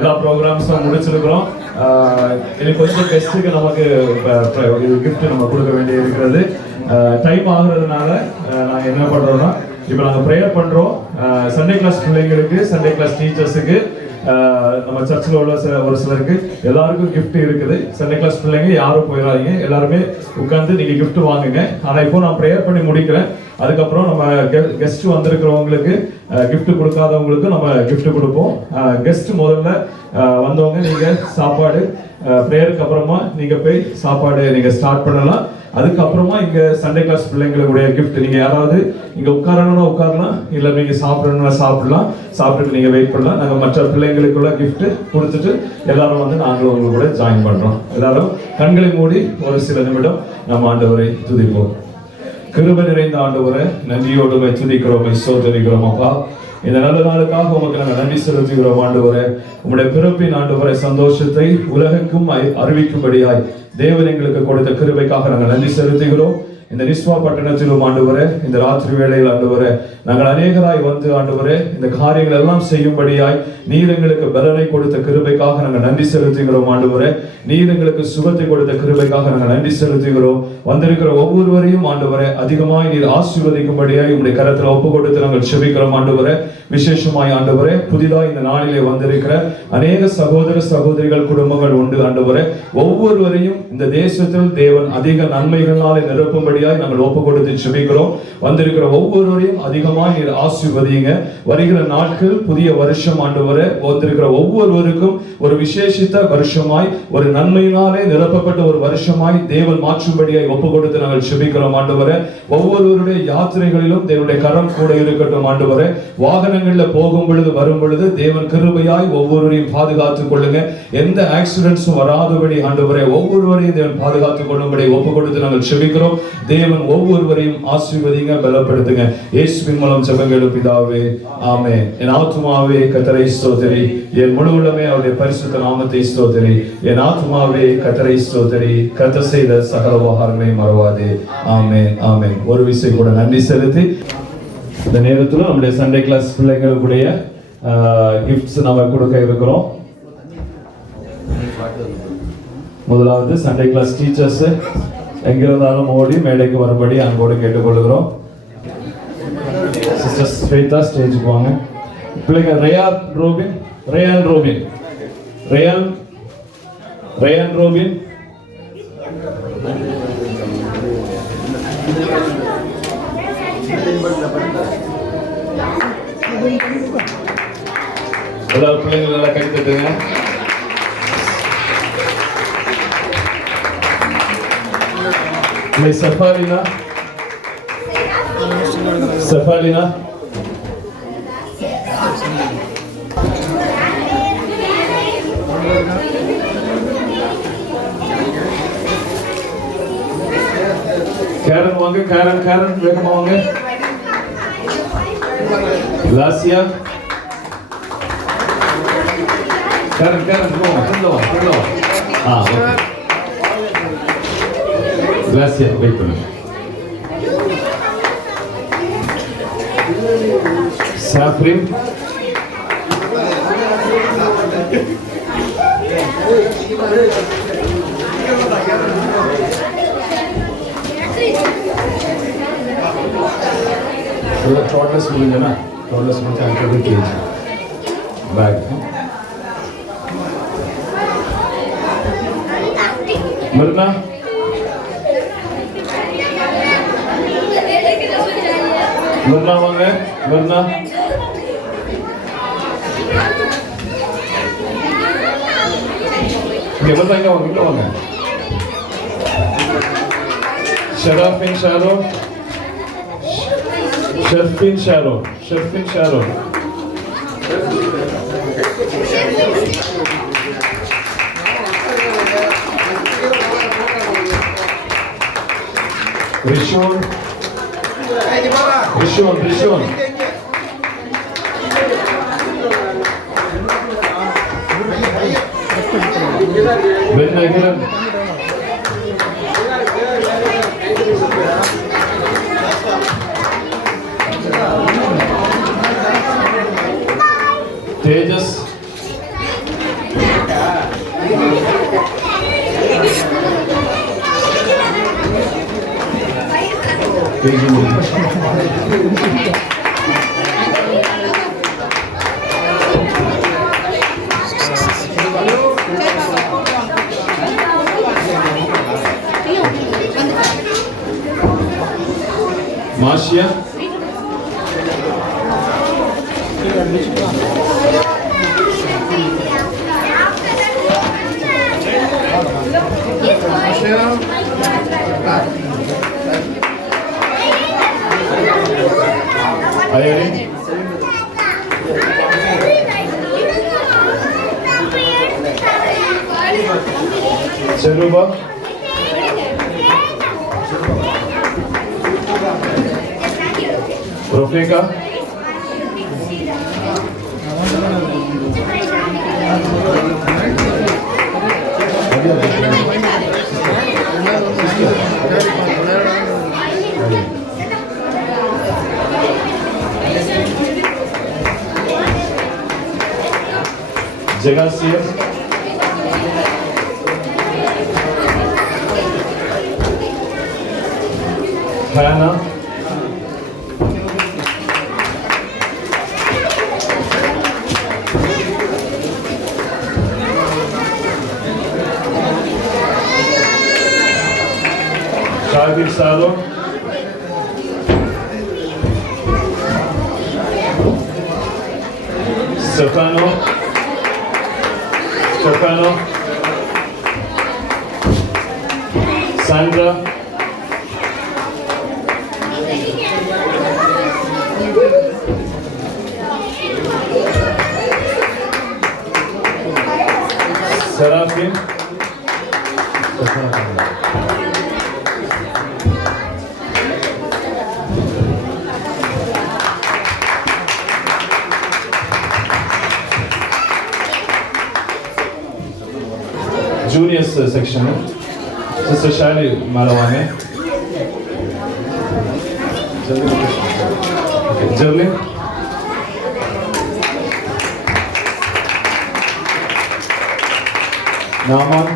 எல்லா ப்ரோக்ராம்ஸும் முடிச்சிருக்கிறோம். எனக்கு கொஞ்சம் கெஸ்ட்டுக்கு நமக்கு கிஃப்ட் நம்ம கொடுக்க வேண்டி இருக்கிறது. டைம் ஆகுறதுனால நாங்கள் என்ன பண்ணுறோம்னா, இப்போ நாங்கள் ப்ரேயர் பண்ணுறோம். சண்டே கிளாஸ் பிள்ளைங்களுக்கு, சண்டே கிளாஸ் டீச்சர்ஸுக்கு, நம்ம சர்ச்சில் உள்ள ஒரு சிலருக்கு எல்லாருக்கும் கிஃப்ட் இருக்குது. சண்டே கிளாஸ் பிள்ளைங்க யாரும் போயிடாதீங்க, எல்லாருமே உட்காந்து நீங்கள் கிஃப்ட் வாங்குங்க. ஆனால் இப்போ நான் ப்ரேயர் பண்ணி முடிக்கிறேன். அதுக்கப்புறம் நம்ம கெஸ்ட் வந்திருக்கிறவங்களுக்கு கிஃப்ட் கொடுக்காதவங்களுக்கு நம்ம கிஃப்ட் கொடுப்போம். கெஸ்ட் முதல்ல வந்தவங்க நீங்கள் சாப்பாடு ப்ரேயருக்கு அப்புறமா நீங்கள் போய் சாப்பாடு நீங்கள் ஸ்டார்ட் பண்ணலாம். அதுக்கப்புறமா இங்கே சண்டே கிளாஸ் பிள்ளைங்களுடைய கிஃப்ட் நீங்கள் யாராவது இங்கே உட்காரணும்னா உட்காரலாம், இல்லை நீங்கள் சாப்பிடணும்னா சாப்பிடலாம், சாப்பிட்டுட்டு நீங்கள் வெயிட் பண்ணலாம். நாங்கள் மற்ற பிள்ளைங்களுக்குள்ள கிஃப்ட் கொடுத்துட்டு எல்லாரும் வந்து நாங்களும் உங்களுக்கு கூட ஜாயின் பண்ணுறோம். எல்லாரும் கண்களை மூடி ஒரு சில நிமிடம் நம்ம ஆண்டவரை துதிப்போம். கிருபை நிறைந்த ஆண்டவரை நன்றியோடு துதிக்கிறோம், சோதரிக்கிறோம். அப்பா, இந்த நல்ல நாளுக்காக உமக்கு நாங்கள் நன்றி செலுத்துகிறோம். ஆண்டவரை உங்களுடைய பிறப்பின் ஆண்டவரை சந்தோஷத்தை உலகுக்கும் அறிவிக்கும்படியாய் தேவன் எங்களுக்கு கொடுத்த கிருபைக்காக நாங்கள் நன்றி செலுத்துகிறோம். இந்த நிஸ்வா பட்டணத்திலும் ஆண்டவரே, இந்த ராத்திரி வேளையில் ஆண்டவரே, நாங்கள் அநேகராய் வந்து ஆண்டவரே இந்த காரியங்கள் எல்லாம் செய்யும்படியாய் நீர் எங்களுக்கு பலனை கொடுத்த கிருபைக்காக நாங்கள் நன்றி செலுத்துகிறோம். ஆண்டவரே, நீர் எங்களுக்கு சுகத்தை கொடுத்த கிருபைக்காக நாங்கள் நன்றி செலுத்துகிறோம். வந்திருக்கிற ஒவ்வொருவரையும் ஆண்டவரே அதிகமாய் நீர் ஆசீர்வதிக்கும்படியாய் உங்களுடைய கரத்தில் ஒப்பு கொடுத்து நாங்கள் செபிக்கிறோம். ஆண்டவரே, விசேஷமாய் ஆண்டவரே, புதிதாக இந்த நாளிலே வந்திருக்கிற அநேக சகோதர சகோதரிகள் குடும்பங்கள் உண்டு. ஆண்டவரே, ஒவ்வொருவரையும் இந்த தேசத்தில் தேவன் அதிக நன்மைகளாலே நிரப்பும்படியாய் நாங்கள் ஒப்பு கொடுத்து செபிக்கிறோம். வந்திருக்கிற ஒவ்வொருவரையும் அதிகமாய் நீர் ஆசீர்வதிங்க. வருகிற நாட்கள் புதிய வருஷம் ஆண்டவரே, வந்திருக்கிற ஒவ்வொருவருக்கும் ஒரு விசேஷித்த வருஷமாய், ஒரு நன்மையினாலே நிரப்பப்பட்ட ஒரு வருஷமாய் தேவன் மாற்றும்படியாய் ஒப்பு கொடுத்து நாங்கள் செபிக்கிறோம். ஆண்டவரே, ஒவ்வொருவருடைய யாத்திரைகளிலும் தேவனுடைய கரம் கூட இருக்கட்டும். ஆண்டவரே, வாகனங்கள்ல போகும் பொழுது வரும் பொழுது தேவன் கிருபையாய் ஒவ்வொருவரையும் பாதுகாத்துக் கொள்ளுங்க. எந்த ஆக்சிடென்ட்ஸும் வராதபடி ஆண்டவரே ஒவ்வொருவரையும் தேவன் பாதுகாத்துக் கொள்ளும்படி ஒப்பு கொடுத்து நாங்கள் செபிக்கிறோம். தேவன் ஒவ்வொருவரையும் ஆசீர்வதிங்க, பலப்படுத்துங்க. இயேசுவின் மூலம் ஜெபங்கள் பிதாவே, ஆமென். என் ஆத்துமாவே கர்த்தரை ஸ்தோத்திரி, என் முழு உள்ளமே அவருடைய பரிசுத்த நாமத்தை ஸ்தோத்திரி. என் ஆத்துமாவே கர்த்தரை ஸ்தோத்திரி, கர்த்தர் செய்த சகல உபகாரங்களை மறவாதே. ஆமென், ஆமென். ஒரு விசை கூட நன்றி செலுத்தி இந்த நேரத்தில் நம்முடைய சண்டே கிளாஸ் பிள்ளைகளுடைய கிஃப்ட்ஸ் நம்ம கொடுக்க இருக்கிறோம். முதலாவது சண்டே கிளாஸ் டீச்சர்ஸ் எங்கிருந்தாலும் ஓடி மேடைக்கு வரும்படி அன்போடு கேட்டுக்கொள்கிறோம். சிஸ்டர் ஸ்வேதா ஸ்டேஜுக்கு வாங்க. பிள்ளைங்க Ryan Robin, Ryan Robin, Ryan Ryan Robin, எல்லாரும் பிள்ளைங்க நல்லா கை தட்டுங்க. Sefalina, Sefalina, Karen வாங்க, Karen, Karen வேகமா வாங்க. Lasia, Karen, Karen go, go. Okay. Gracias, wait for me. Safrin, toddlers मिलेंगे ना, toddlers में क्या करते हैं बैग मरना मरना वांग है मरना ये मरना क्या वांग है शराफिन शारो शर्फिन शारो शर्फिन शारो रिशोन रिशोन रिशोन तेजस Marcia. Ayari. Seruba. Rofika. Jagasia. Hannah. Shahid Salo. Stefano. Sandra. Serafin. Juniors section. Sister Shali Malawane. Jerlin. Naman.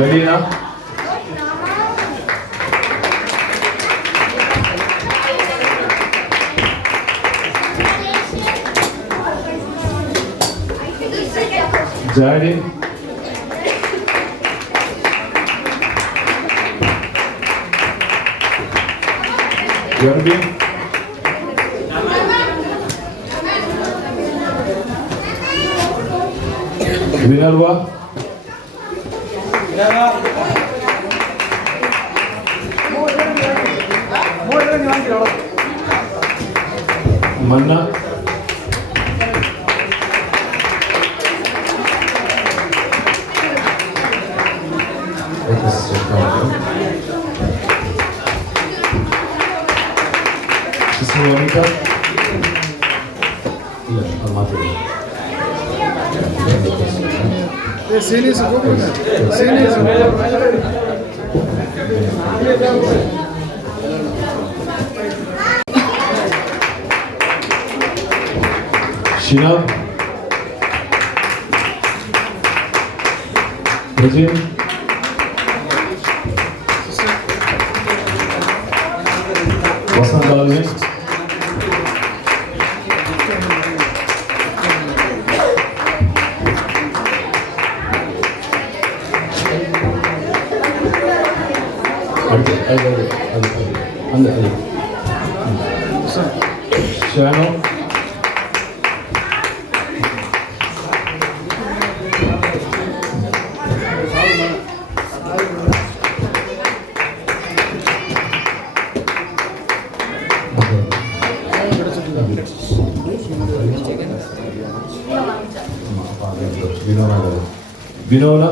Medina. Jadi. Yarbi. Vinalwa. Manna. Sister Monica. Seniors go. Seniors go. Shinab. Regine. Vasant Dalvi. Shano. Vinona.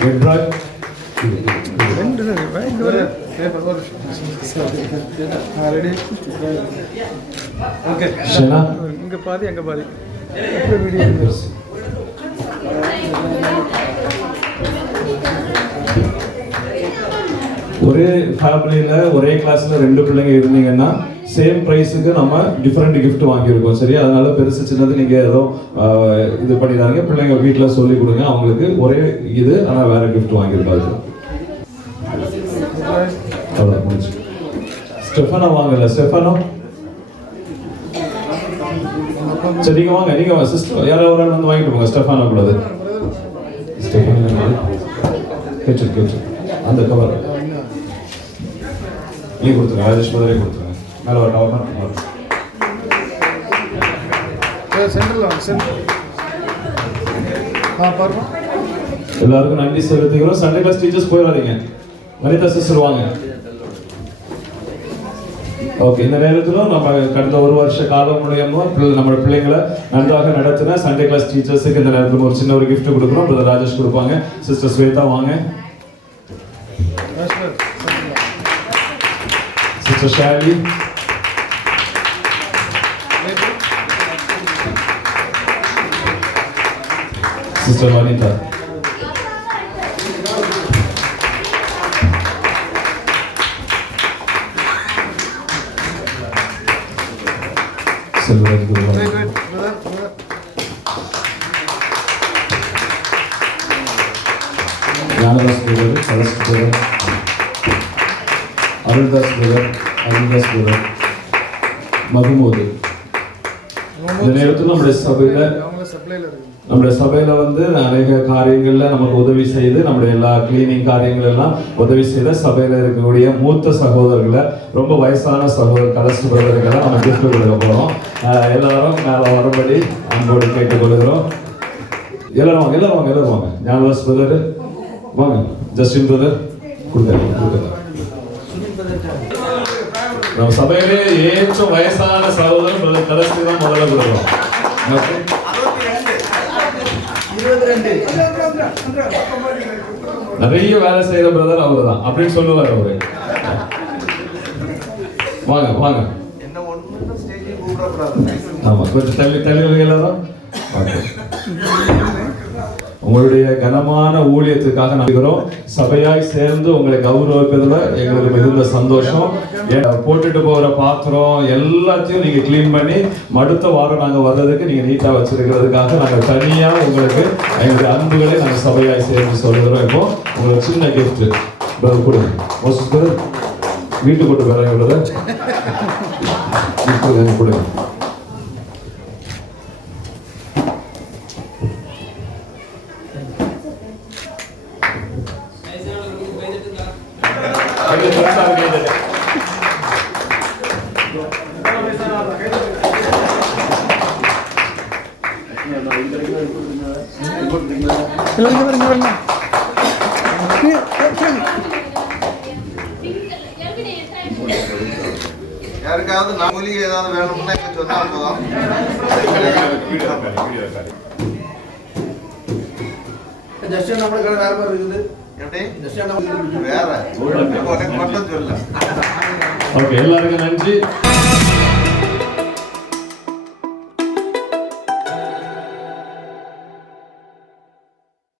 Red drive. Okay. Shana. இங்க பாதி அங்க பாதி. ஒரே ஃபேமிலியில் ஒரே கிளாஸில் 2 பிள்ளைங்க இருந்தீங்கன்னா சேம் ப்ரைஸுக்கு நம்ம டிஃப்ரெண்ட் gift வாங்கியிருக்கோம் சரியா. அதனால பெருசு சின்னது நீங்கள் ஏதோ இது பண்ணிடாதீங்க. பிள்ளைங்க வீட்டில் சொல்லி கொடுங்க அவங்களுக்கு ஒரே இது ஆனால் வேற gift வாங்கியிருக்காது. அவ்வளோ முடிச்சு. ஸ்டெஃபானோ வாங்கல. ஸ்டெஃபானோ சரி நீங்கள் வாங்க. நீங்கள் சிஸ்டர் யாராவது ஒரு ஆள் வந்து வாங்கிட்டு போங்க. ஸ்டெஃபானோ கூடாது. ஸ்டெஃபானோ கேச்சு அந்த கவர் நீ கொடுத்துருங்க. ராஜேஷ் முதலே கொடுத்துருங்க. மேலே ஒரு கவர் சென்ட்ரல் பாருங்க. எல்லாருக்கும் நன்றி செலுத்துகிறோம். சண்டே கிளாஸ் டீச்சர்ஸ் போயிடாதீங்க. வனிதா சிஸ்டர் வாங்க. ஓகே, இந்த நேரத்திலும் நம்ம கடந்த 1 வருஷ காலம் மூலியமா நம்ம பிள்ளைங்களை நன்றாக நடத்தின சண்டே கிளாஸ் டீச்சர்ஸுக்கு இந்த நேரத்தில் ஒரு சின்ன ஒரு கிஃப்ட் கொடுக்குறோம். பிரதர் ராஜேஷ் கொடுப்பாங்க. சிஸ்டர் ஸ்வேதா வாங்க. சிஸ்டர் ஷாலி, சிஸ்டர் வனிதா, செல்வராஜ் குருவாங்க, Gnanadas brother, Saraswathi brother, Aruldas brother, Aruldas brother, மகுமோது. இந்த நேரத்தில் நம்முடைய சபையில வந்து அநேக காரியங்கள்ல நமக்கு உதவி செய்து நம்முடைய எல்லா கிளீனிங் காரியங்கள் எல்லாம் உதவி செய்த சபையில இருக்கக்கூடிய மூத்த சகோதரர்களை ரொம்ப வயசான சகோதரர் கலஸ்ட் பிரதர்களை நம்ம கிஃப்ட் கொடுக்க போறோம். எல்லாரும் மேல வரும்படி அன்போடு கேட்டுக்கொள்கிறோம். எல்லாரும் வாங்க. ஞானதாஸ் பிரதர் வாங்க. ஜஸ்டின் பிரதர் கொடுங்க. நம்ம சபையிலே ஏற்றும் வயசான சகோதரர் பிரதர் கலஸ்ட் தான் முதல்ல கொடுக்கிறோம். நிறைய வேலை செய்யற பிரதர் அவரு தான் அப்படின்னு சொல்லுவார் அவரு. வாங்க. ஆமா, கொஞ்சம் தள்ளி எல்லாரும். உங்களுடைய கனமான ஊழியத்துக்காக நம்புகிறோம். சபையாய் சேர்ந்து உங்களை கௌரவிப்பதில் எங்களுக்கு மிகுந்த சந்தோஷம். போட்டுட்டு போகிற பாத்திரம் எல்லாத்தையும் நீங்க கிளீன் பண்ணி அடுத்த வாரம் நாங்கள் வர்றதுக்கு நீங்க நீட்டா வச்சிருக்கிறதுக்காக நாங்கள் தனியா உங்களுக்கு எங்களுடைய அன்புகளை நாங்கள் சபையாய் சேர்ந்து சொல்லுகிறோம். இப்போ உங்களுக்கு சின்ன கிஃப்ட் கொடுங்க. மோசஸ் பிரதர் வீட்டுக்கு கொண்டு வர கொடுங்க. யாருக்காவது மூலிகை ஏதாவது வேணும்னா சொன்னா போதும். வேற மாதிரி இருக்குது. வேற மட்டும் சொல்ல. ஓகே, எல்லாருக்கும் நன்றி.